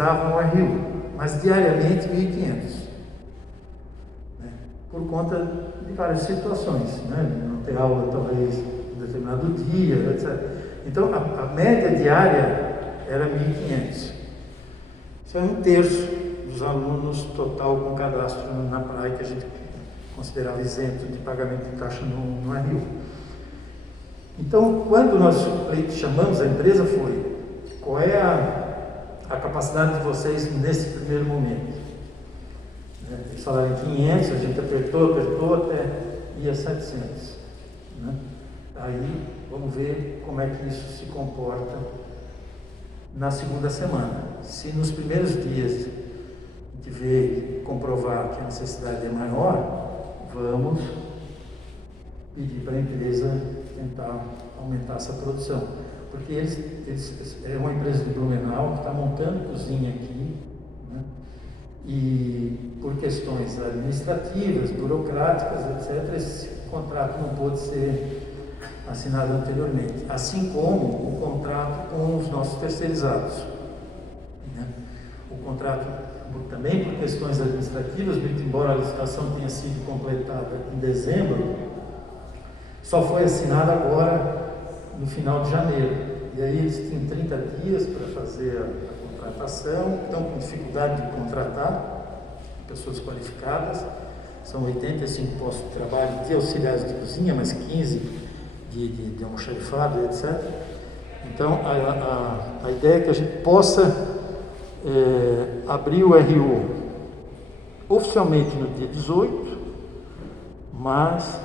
utilizavam o RU, mas diariamente 1.500, né? Por conta de várias situações, né? Não ter aula talvez em determinado dia, etc. Então a média diária era 1.500. Isso é 1/3 dos alunos total com cadastro na praia, que a gente considerava isento de pagamento de taxa no RU. Então, quando nós chamamos a empresa, foi: qual é a capacidade de vocês nesse primeiro momento? Eles falaram em 500, a gente apertou até ir a 700. Né? Aí, vamos ver como é que isso se comporta na segunda semana. Se nos primeiros dias a gente vê e comprovar que a necessidade é maior, vamos pedir para a empresa tentar aumentar essa produção. Porque é uma empresa de Blumenau que está montando cozinha aqui, né? E por questões administrativas, burocráticas, etc., esse contrato não pôde ser assinado anteriormente, assim como o contrato com os nossos terceirizados, né? O contrato também por questões administrativas, muito embora a licitação tenha sido completada em dezembro, só foi assinado agora no final de janeiro. E aí eles têm 30 dias para fazer a contratação, estão com dificuldade de contratar pessoas qualificadas, são 85 postos de trabalho de auxiliares de cozinha, mais 15 de almoxarifado, etc. Então a ideia é que a gente possa abrir o RU oficialmente no dia 18, mas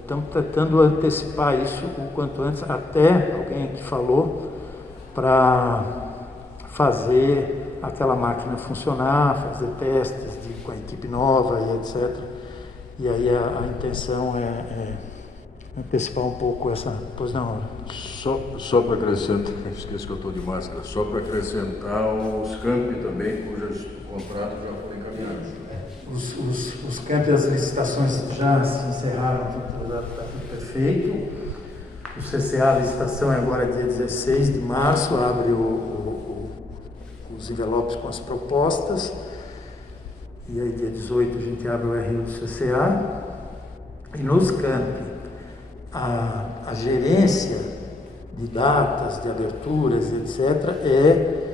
estamos tentando antecipar isso o quanto antes, até alguém aqui falou, para fazer aquela máquina funcionar, fazer testes com a equipe nova e etc. E aí a intenção é antecipar um pouco essa... Pois não. Só para acrescentar, esqueci que eu estou de máscara, só para acrescentar os campi também, cujos contratos já foram encaminhados. Os campi, as licitações já se encerraram, está tudo perfeito. O CCA, a licitação é agora dia 16 de março, abre os envelopes com as propostas. E aí dia 18 a gente abre o RU do CCA. E nos campi, a gerência de datas, de aberturas, etc., é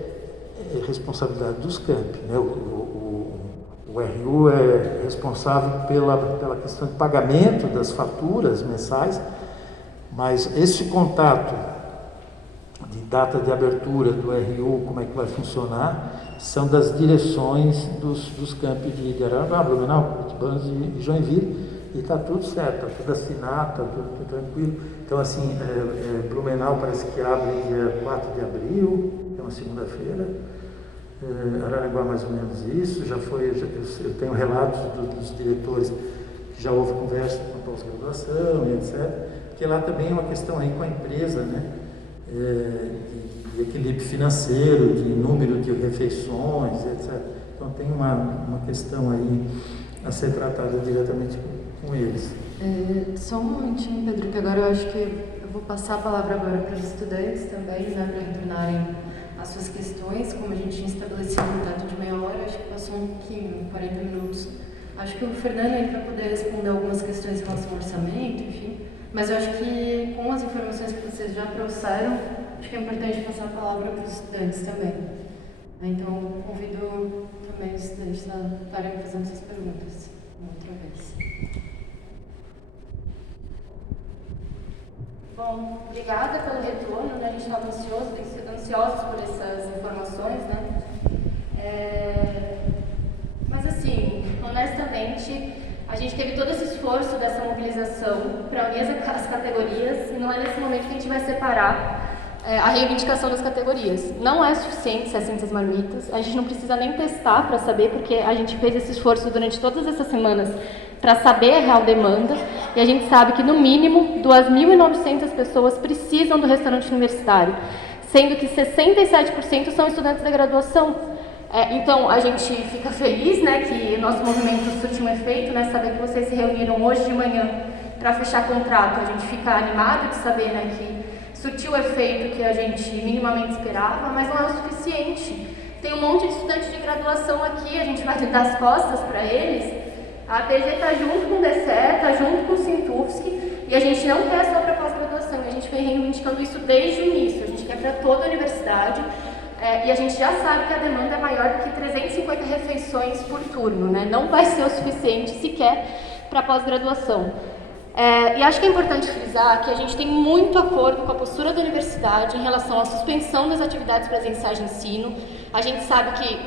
responsabilidade dos campi, né? O RU é responsável pela questão de pagamento das faturas mensais, mas esse contato de data de abertura do RU, como é que vai funcionar, são das direções dos campi de Araranguá, Blumenau, Curitibanos e Joinville, e está tudo certo, está tudo assinado, está tudo tranquilo. Então, assim, Blumenau parece que abre dia 4 de abril, é uma segunda-feira. Araranguá mais ou menos isso, já foi, eu tenho relatos dos diretores que já houve conversa com a pós-graduação e etc. Porque lá também é uma questão aí com a empresa, né? De equilíbrio financeiro, de número de refeições, etc. Então tem uma questão aí a ser tratada diretamente com eles. Só um momentinho, Pedro, que agora eu acho que eu vou passar a palavra agora para os estudantes também, né, para retornarem as suas questões. Como a gente tinha estabelecido um teto de meia hora, acho que passou um pouquinho, 40 minutos. Acho que o Fernando aí para poder responder algumas questões em relação ao orçamento, enfim. Mas eu acho que com as informações que vocês já trouxeram, acho que é importante passar a palavra para os estudantes também. Então, convido também os estudantes a estarem fazendo suas perguntas uma outra vez. Bom, obrigada pelo retorno, né? A gente estava ansiosos por essas informações, né? Mas assim, honestamente, a gente teve todo esse esforço dessa mobilização para unir as categorias e não é nesse momento que a gente vai separar a reivindicação das categorias. Não é suficiente 600 marmitas, a gente não precisa nem testar para saber, porque a gente fez esse esforço durante todas essas semanas para saber a real demanda, e a gente sabe que no mínimo 2.900 pessoas precisam do restaurante universitário, sendo que 67% são estudantes da graduação. Então a gente fica feliz, né, que o nosso movimento surtiu um efeito, né, saber que vocês se reuniram hoje de manhã para fechar contrato, a gente fica animado de saber, né, que surtiu o efeito que a gente minimamente esperava, mas não é o suficiente. tem um monte de estudantes de graduação aqui, a gente vai dar as costas para eles. A APG está junto com o DCE, está junto com o Sintufsc, e a gente não quer só para pós-graduação, a gente vem reivindicando isso desde o início, a gente quer para toda a universidade, e a gente já sabe que a demanda é maior do que 350 refeições por turno, né? Não vai ser o suficiente sequer para pós-graduação. E acho que é importante frisar que a gente tem muito acordo com a postura da universidade em relação à suspensão das atividades presenciais de ensino. A gente sabe que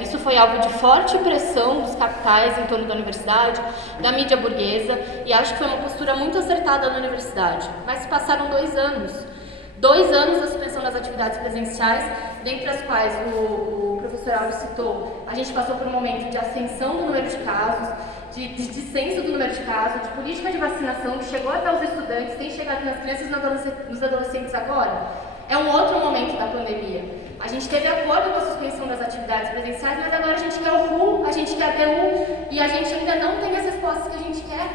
isso foi alvo de forte pressão dos capitais em torno da universidade, da mídia burguesa, e acho que foi uma postura muito acertada na universidade. Mas se passaram 2 anos. 2 anos da suspensão das atividades presenciais, dentre as quais o professor Alves citou, a gente passou por um momento de ascensão do número de casos, de descenso do número de casos, de política de vacinação que chegou até os estudantes, tem chegado nas crianças e nos adolescentes agora. É um outro momento da pandemia. A gente teve acordo com a suspensão das atividades presenciais, mas agora a gente quer o RU, a gente quer a BU, e a gente ainda não tem as respostas que a gente quer.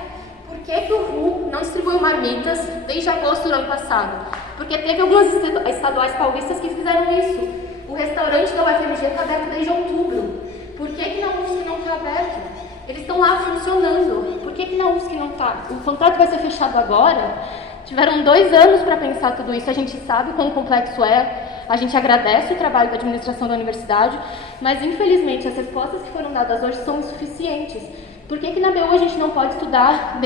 Por que o RU não distribuiu marmitas desde agosto do ano passado? Porque teve algumas estaduais paulistas que fizeram isso. O restaurante da UFMG está aberto desde outubro. Por que na UFSC não está aberto? Eles estão lá funcionando. Por que na UFSC não está? O contrato vai ser fechado agora? Tiveram 2 anos para pensar tudo isso. A gente sabe quão complexo é. A gente agradece o trabalho da administração da universidade, mas infelizmente as respostas que foram dadas hoje são insuficientes. Por que na BU a gente não pode estudar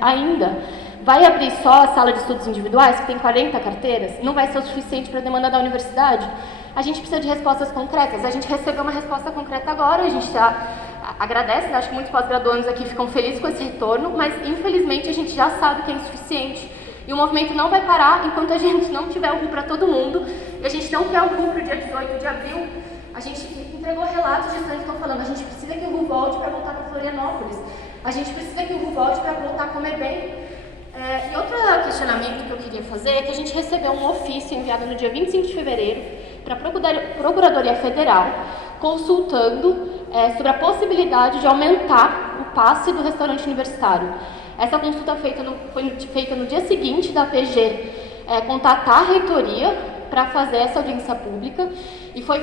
ainda? Vai abrir só a sala de estudos individuais, que tem 40 carteiras? Não vai ser o suficiente para a demanda da universidade? A gente precisa de respostas concretas. A gente recebeu uma resposta concreta agora, a gente agradece, acho que muitos pós-graduandos aqui ficam felizes com esse retorno, mas infelizmente a gente já sabe que é insuficiente. E o movimento não vai parar enquanto a gente não tiver o RU para todo mundo, e a gente não quer o RU para o dia 18 de abril. A gente entregou relatos de estudantes que estão falando, a gente precisa que o RU volte para voltar para Florianópolis, a gente precisa que o RU volte para voltar a comer bem. E outro questionamento que eu queria fazer é que a gente recebeu um ofício enviado no dia 25 de fevereiro para a Procuradoria Federal, consultando sobre a possibilidade de aumentar o passe do restaurante universitário. Essa consulta foi feita no dia seguinte da PG contatar a reitoria para fazer essa audiência pública, e foi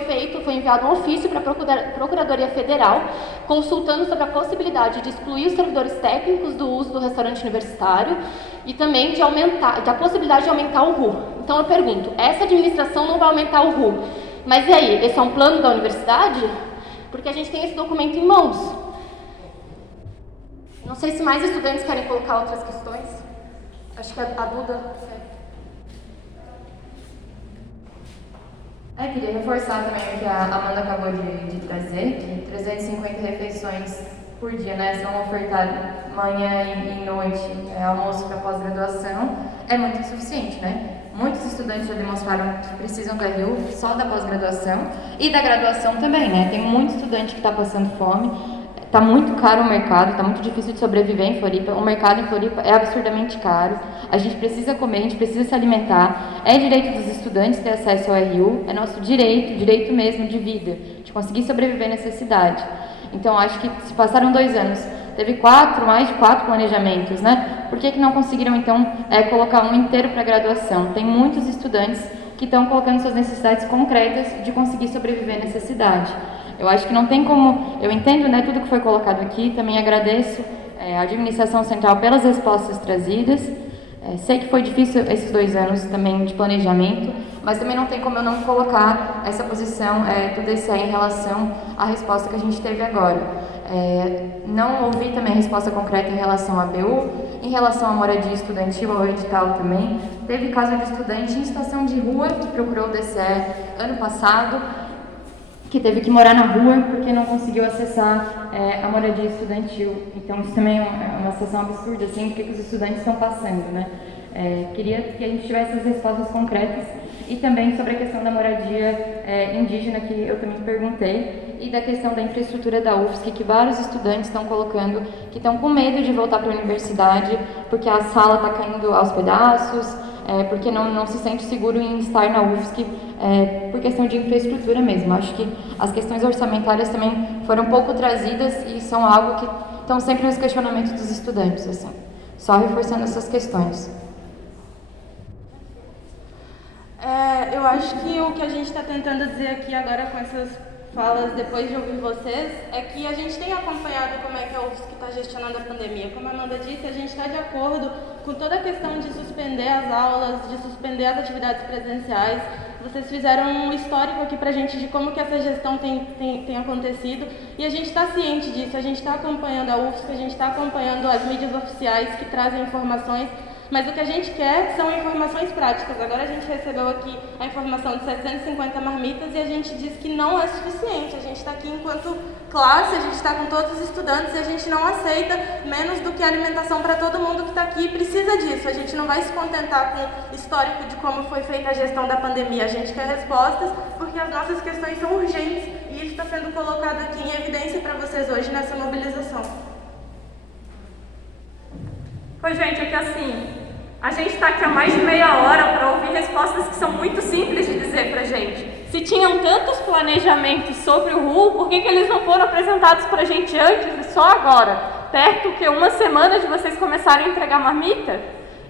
enviado um ofício para a Procuradoria Federal consultando sobre a possibilidade de excluir os servidores técnicos do uso do restaurante universitário e também da possibilidade de aumentar o RU. Então eu pergunto, essa administração não vai aumentar o RU, mas e aí, esse é um plano da universidade? Porque a gente tem esse documento em mãos. Não sei se mais estudantes querem colocar outras questões. Acho que a Duda... Queria reforçar também o que a Amanda acabou de trazer, que 350 refeições por dia, né, são ofertadas manhã e noite, almoço para pós-graduação, é muito insuficiente, né? Muitos estudantes já demonstraram que precisam do RU só da pós-graduação e da graduação também, né? Tem muito estudante que está passando fome. Está muito caro o mercado, está muito difícil de sobreviver em Floripa. O mercado em Floripa é absurdamente caro. A gente precisa comer, a gente precisa se alimentar. É direito dos estudantes ter acesso ao RU, é nosso direito mesmo de vida, de conseguir sobreviver nessa cidade. Então, acho que se passaram 2 anos, teve mais de 4 planejamentos, né? Por que não conseguiram, então, colocar um inteiro para graduação? Tem muitos estudantes que estão colocando suas necessidades concretas de conseguir sobreviver nessa cidade. Eu acho que não tem como... Eu entendo, né, tudo que foi colocado aqui, também agradeço a administração central pelas respostas trazidas. Sei que foi difícil esses 2 anos também de planejamento, mas também não tem como eu não colocar essa posição do DCE em relação à resposta que a gente teve agora. Não ouvi também a resposta concreta em relação à BU, em relação à moradia estudantil, ao edital também. Teve caso de estudante em situação de rua que procurou o DCE ano passado, que teve que morar na rua porque não conseguiu acessar a moradia estudantil. Então, isso também é uma situação absurda, assim, do que os estudantes estão passando, né? Queria que a gente tivesse as respostas concretas e também sobre a questão da moradia indígena, que eu também perguntei, e da questão da infraestrutura da UFSC, que vários estudantes estão colocando, que estão com medo de voltar para a universidade, porque a sala está caindo aos pedaços, porque não se sente seguro em estar na UFSC, por questão de infraestrutura mesmo. Acho que as questões orçamentárias também foram pouco trazidas e são algo que estão sempre nos questionamentos dos estudantes, assim. Só reforçando essas questões. Eu Eu acho que o que a gente está tentando dizer aqui agora com essas falas, depois de ouvir vocês, é que a gente tem acompanhado como é que a UFSC está gestionando a pandemia. Como a Amanda disse, a gente está de acordo com toda a questão de suspender as aulas, de suspender as atividades presenciais. Vocês fizeram um histórico aqui pra gente de como que essa gestão tem acontecido e a gente está ciente disso, a gente está acompanhando a UFSC, a gente está acompanhando as mídias oficiais que trazem informações, mas o que a gente quer são informações práticas. Agora a gente recebeu aqui a informação de 750 marmitas e a gente diz que não é suficiente. A gente está aqui enquanto classe, a gente está com todos os estudantes e a gente não aceita menos do que alimentação para todo mundo que está aqui e precisa disso. A gente não vai se contentar com o histórico de como foi feita a gestão da pandemia. A gente quer respostas porque as nossas questões são urgentes e isso está sendo colocado aqui em evidência para vocês hoje nessa mobilização. Oi, gente, é que assim, a gente está aqui há mais de meia hora para ouvir respostas que são muito simples de dizer para a gente. Se tinham tantos planejamentos sobre o RU, por que eles não foram apresentados para a gente antes e só agora? Perto que uma semana de vocês começarem a entregar marmita?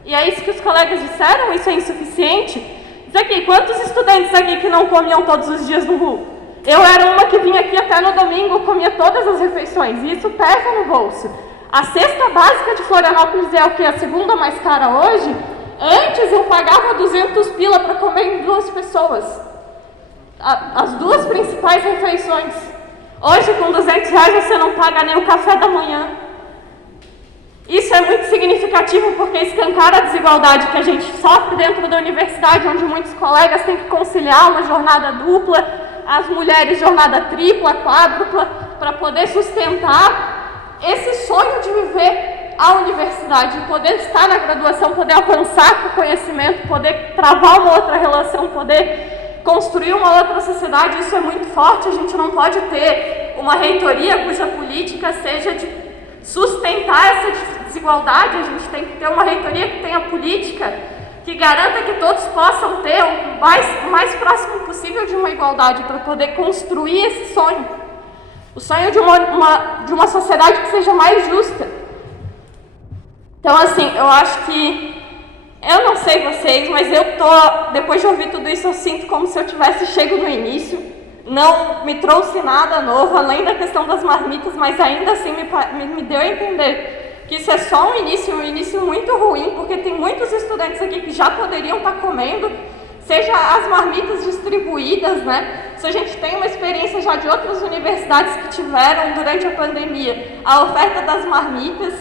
E é isso que os colegas disseram? Isso é insuficiente? Diz aqui, quantos estudantes aqui que não comiam todos os dias no RU? Eu era uma que vinha aqui até no domingo, comia todas as refeições, e isso pesa no bolso. A cesta básica de Florianópolis é o que? A segunda mais cara hoje? Antes eu pagava 200 pila para comer em 2 pessoas. As 2 principais refeições. Hoje com 200 reais você não paga nem o café da manhã. Isso é muito significativo porque escancara a desigualdade que a gente sofre dentro da universidade, onde muitos colegas têm que conciliar uma jornada dupla, as mulheres jornada tripla, quádrupla, para poder sustentar esse sonho de viver a universidade, poder estar na graduação, poder avançar com o conhecimento, poder travar uma outra relação, poder construir uma outra sociedade. Isso é muito forte. A gente não pode ter uma reitoria cuja política seja de sustentar essa desigualdade. A gente tem que ter uma reitoria que tenha política que garanta que todos possam ter o mais próximo possível de uma igualdade para poder construir esse sonho. O sonho de uma sociedade que seja mais justa. Então, assim, eu acho que... Eu não sei vocês, mas depois de ouvir tudo isso, eu sinto como se eu tivesse chego no início. Não me trouxe nada novo, além da questão das marmitas, mas ainda assim me deu a entender que isso é só um início muito ruim, porque tem muitos estudantes aqui que já poderiam estar comendo, seja as marmitas distribuídas, né? Se a gente tem uma experiência já de outras universidades que tiveram durante a pandemia a oferta das marmitas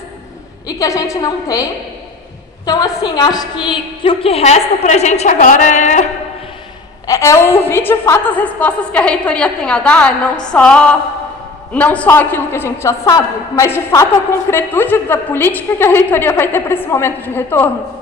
e que a gente não tem. Então, assim, acho que o que resta para a gente agora é ouvir de fato as respostas que a reitoria tem a dar, não só aquilo que a gente já sabe, mas de fato a concretude da política que a reitoria vai ter para esse momento de retorno.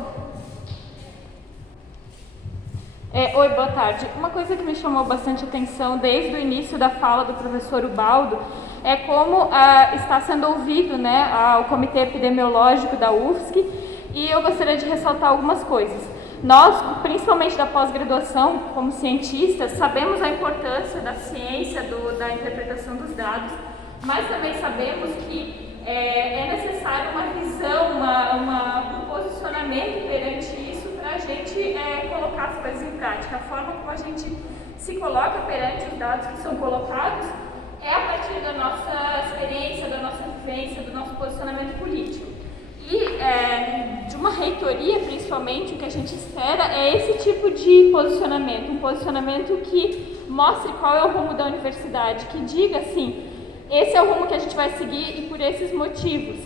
Oi, boa tarde. Uma coisa que me chamou bastante atenção desde o início da fala do professor Ubaldo é como está sendo ouvido, né, o Comitê Epidemiológico da UFSC, e eu gostaria de ressaltar algumas coisas. Nós, principalmente da pós-graduação, como cientistas, sabemos a importância da ciência, da interpretação dos dados, mas também sabemos que é necessário uma visão, um posicionamento perante isso, para a gente colocar as coisas em prática. A forma como a gente se coloca perante os dados que são colocados é a partir da nossa experiência, da nossa vivência, do nosso posicionamento político. E de uma reitoria, principalmente, o que a gente espera é esse tipo de posicionamento, um posicionamento que mostre qual é o rumo da universidade, que diga assim, esse é o rumo que a gente vai seguir e por esses motivos.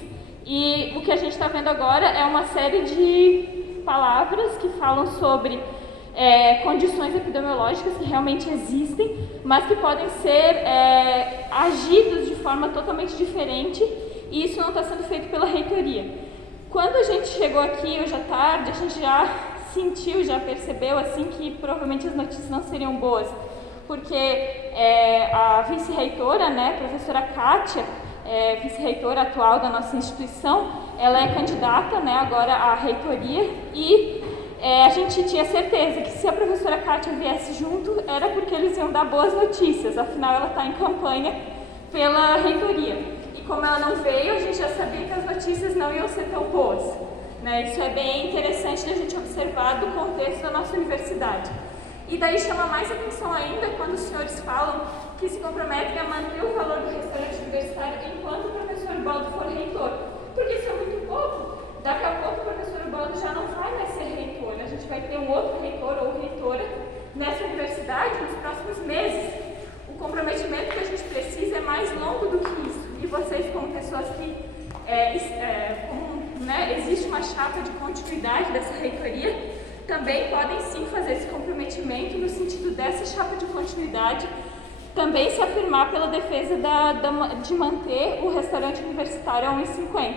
E o que a gente está vendo agora é uma série de palavras que falam sobre condições epidemiológicas que realmente existem, mas que podem ser agidos de forma totalmente diferente, e isso não está sendo feito pela reitoria. Quando a gente chegou aqui hoje à tarde, a gente já sentiu, já percebeu assim que provavelmente as notícias não seriam boas, porque a vice-reitora, né, professora Kátia, vice-reitora atual da nossa instituição, ela é candidata, né, agora à reitoria, e a gente tinha certeza que se a professora Kátia viesse junto, era porque eles iam dar boas notícias, afinal ela está em campanha pela reitoria. E como ela não veio, a gente já sabia que as notícias não iam ser tão boas, né? Isso é bem interessante da gente observar do contexto da nossa universidade. E daí chama mais atenção ainda quando os senhores falam que se comprometem a manter o valor do restaurante universitário enquanto o professor Ubaldo for reitor. Porque isso é muito pouco. Daqui a pouco o professor Ubaldo já não vai mais ser reitor. A gente vai ter um outro reitor ou reitora nessa universidade nos próximos meses. O comprometimento que a gente precisa é mais longo do que isso. E vocês, como pessoas que existe uma chapa de continuidade dessa reitoria, também podem sim fazer esse comprometimento no sentido dessa chapa de continuidade, também se afirmar pela defesa de manter o restaurante universitário a 1,50.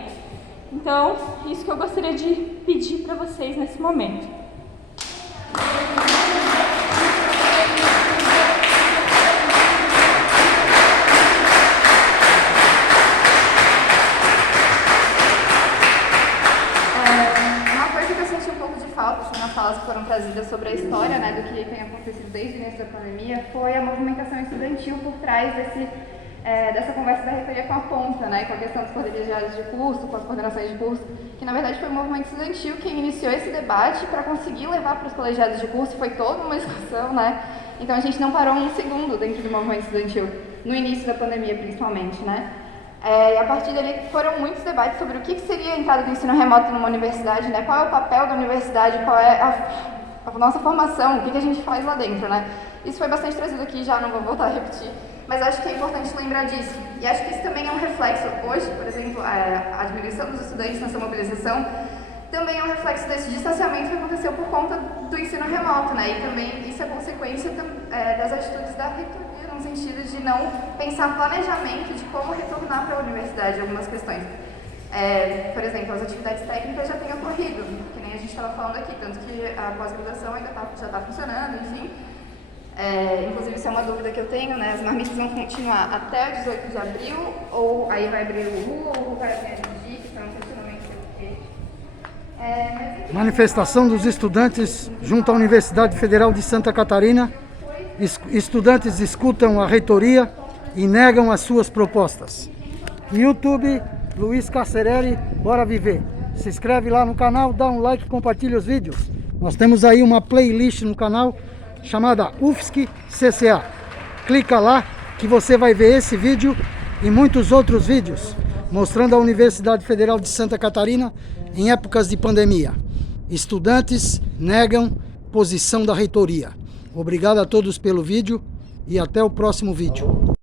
Então, isso que eu gostaria de pedir para vocês nesse momento. Falas que foram trazidas sobre a história, né, do que tem acontecido desde o início da pandemia, foi a movimentação estudantil por trás dessa conversa da reitoria com a ponta, né, com a questão dos colegiados de curso, com as coordenações de curso, que na verdade foi o movimento estudantil quem iniciou esse debate para conseguir levar para os colegiados de curso, foi toda uma discussão, né, então a gente não parou um segundo dentro do movimento estudantil, no início da pandemia principalmente, né. E a partir dali foram muitos debates sobre o que seria a entrada do ensino remoto numa universidade, né? Qual é o papel da universidade, qual é a nossa formação, o que a gente faz lá dentro, né? Isso foi bastante trazido aqui, já não vou voltar a repetir, mas acho que é importante lembrar disso. E acho que isso também é um reflexo, hoje, por exemplo, a diminuição dos estudantes nessa mobilização também é um reflexo desse distanciamento que aconteceu por conta do ensino remoto, né? E também isso é consequência das atitudes da reitoria, no sentido de não pensar planejamento de como retornar para a universidade algumas questões. Por exemplo, as atividades técnicas já têm ocorrido, que nem a gente estava falando aqui, tanto que a pós-graduação ainda já está funcionando, enfim. Inclusive, isso é uma dúvida que eu tenho, né? As marmitas vão continuar até o 18 de abril, ou aí vai abrir o RU, ou vai abrir a DG, que está um funcionamento Manifestação dos estudantes junto à Universidade Federal de Santa Catarina. Estudantes escutam a reitoria e negam as suas propostas. YouTube, Luiz Carcerelli, bora viver. Se inscreve lá no canal, dá um like, compartilha os vídeos. Nós temos aí uma playlist no canal chamada UFSC CCA. Clica lá que você vai ver esse vídeo e muitos outros vídeos mostrando a Universidade Federal de Santa Catarina em épocas de pandemia. Estudantes negam posição da reitoria. Obrigado a todos pelo vídeo e até o próximo vídeo.